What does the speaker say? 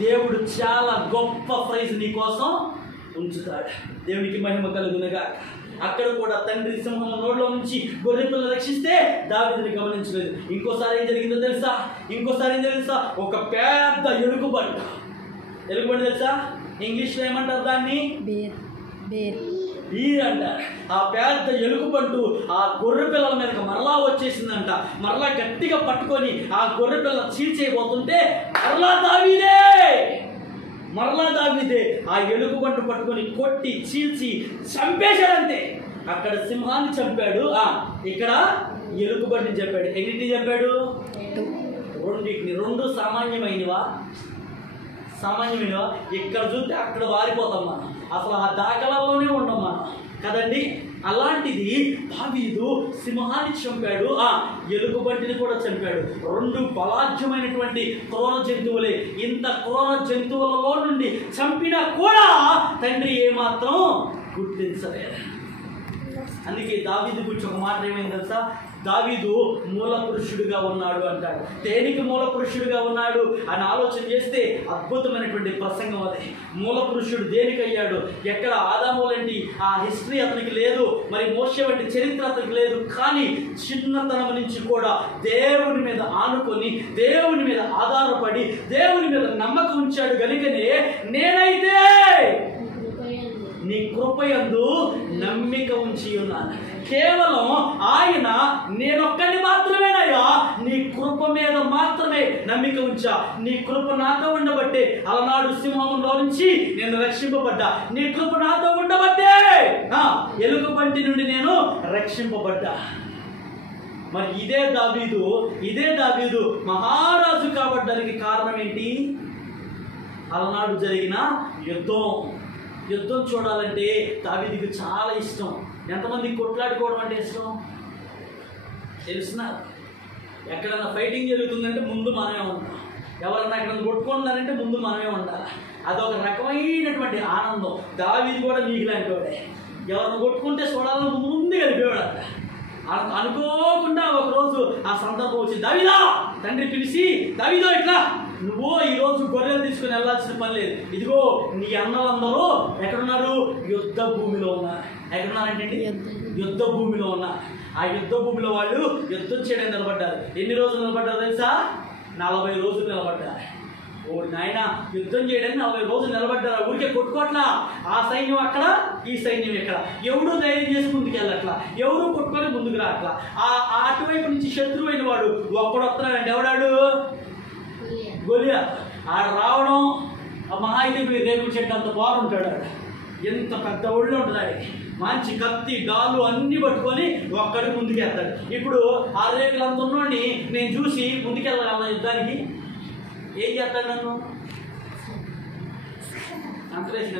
దేవుడు చాలా గొప్ప ప్రైజ్ నీ కోసం ఉంచుతాడు. దేవునికి మహిమ కలుగునగా. అక్కడ కూడా తండ్రి సింహం నోట్లో నుంచి గొర్రె పిల్ల రక్షిస్తే దావీదుని గమనించలేదు. ఇంకోసారి ఏం జరిగిందో తెలుసా? ఒక పెద్ద ఎలుగుబంటి తెలుసా? ఇంగ్లీష్లో ఏమంటారు దాన్ని? బీర్ అంటారు. ఆ పెద్ద ఎలుగుబంటు ఆ గొర్రె పిల్లల మీదకి మరలా వచ్చేసిందంట. మరలా గట్టిగా పట్టుకొని ఆ గొర్రె పిల్ల చీల్చేయబోతుంటే మరలా దావీదే ఆ ఎలుగుబంటు పట్టుకొని కొట్టి చీల్చి చంపేశాడంతే. అక్కడ సింహాన్ని చంపాడు, ఇక్కడ ఎలుగుబంటిని చెప్పాడు. ఎన్నింటిని చెప్పాడు? రెండింటిని. రెండు సామాన్యమైనవా? ఇక్కడ చూస్తే అక్కడ వారిపోతాం మనం, అసలు ఆ దాఖలాల్లోనే ఉండం మనం కదండి. అలాంటిది దావీదు సింహాన్ని చంపాడు, ఎలుగుబంటిని కూడా చంపాడు. రెండు బలాఢ్యమైనటువంటి క్రూర జంతువులే. ఇంత క్రూర జంతువులలో నుండి చంపినా కూడా తండ్రి ఏమాత్రం గుర్తించలేదు. అందుకే దావీదు గురించి ఒక మాట ఏమైంది తెలుసా? దావీదు మూల పురుషుడిగా ఉన్నాడు అంటాడు. దేనికి మూల పురుషుడిగా ఉన్నాడు అని ఆలోచన చేస్తే అద్భుతమైనటువంటి ప్రసంగం అది. మూల పురుషుడు దేనికి అయ్యాడు? ఎక్కడ ఆదాము లాంటి ఆ హిస్టరీ అతనికి లేదు, మరి మోషే వంటి చరిత్ర అతనికి లేదు. కానీ చిన్నతనం నుంచి కూడా దేవుని మీద ఆనుకొని, దేవుని మీద ఆధారపడి, దేవుని మీద నమ్మకం ఉంచాడు. గనుకనే నేనైతే నీ కృపయందు నమ్మిక ఉంచి ఉన్నాను. కేవలం ఆయన నేనొక్కడిని మాత్రమేనయ్యా, నీ కృప మీద మాత్రమే నమ్మిక ఉంచా. నీ కృప నాతో ఉండబట్టే అలనాడు సింహంలో నుంచి నేను రక్షింపబడ్డా. నీ కృప నాతో ఉండబట్టే ఎలుగుబంటి నుండి నేను రక్షింపబడ్డా. మరి ఇదే దావీదు మహారాజు కాబడ్డానికి కారణం ఏంటి? అలనాడు జరిగిన యుద్ధం చూడాలంటే దావీదుకి చాలా ఇష్టం. ఎంతమంది కొట్లాడుకోవడం అంటే ఇష్టం తెలుసునా? ఎక్కడన్నా ఫైటింగ్ జరుగుతుందంటే ముందు మనమే ఉంటాం. ఎవరన్నా ఎక్కడన్నా కొట్టుకుంటున్నారంటే ముందు మనమే ఉండాలి. అదొక రకమైనటువంటి ఆనందం. దావీదు కూడా మీకు లాంటి వాడే. ఎవరన్నా కొట్టుకుంటే చూడాలని ముందు కలిపేవాడు. అనుకోకుండా ఒకరోజు ఆ సందర్భం వచ్చి, దావీదా తండ్రి పిలిచి, దావీదో ఇట్లా నువ్వు ఈరోజు గొర్రెలు తీసుకుని వెళ్ళాల్సిన పని లేదు. ఇదిగో నీ అన్నలందరూ ఎక్కడున్నారు? యుద్ధ భూమిలో ఉన్నారు. ఎక్కడున్నారంటే యుద్ధ భూమిలో ఉన్నారు. ఆ యుద్ధ భూమిలో వాళ్ళు యుద్ధం చేయడానికి నిలబడ్డారు. ఎన్ని రోజులు నిలబడ్డారు తెలుసా? 40 రోజులు నిలబడ్డారు. ఓ నాయన, యుద్ధం చేయడానికి 40 రోజులు నిలబడ్డారు. ఊరికే కొట్టుకోట్లా. ఆ సైన్యం అక్కడ, ఈ సైన్యం ఇక్కడ. ఎవడు ధైర్యం చేసి ముందుకు వెళ్ళట్లా, ఎవరు కొట్టుకొని ముందుకు రాట్లా. అటువైపు నుంచి శత్రువు అయిన వాడు ఒక్కడు వస్తున్నాడంటే ఎవడాడు? గొలియాత్. ఆడ రావడం మహా అయితే మీరు రేపు చెట్టు అంత బాగుంటాడు. ఎంత పెద్ద ఒళ్ళు ఉంటుంది ఆడికి. మంచి కత్తి డాలు అన్ని పట్టుకొని ఒక్కడికి ముందుకెళ్తాడు. ఇప్పుడు ఆ రేకులంత ఉన్నోడిని నేను చూసి ముందుకెళ్ళగలను యుద్ధానికి? ఏం చేస్తాడు? నన్ను అంతరేసి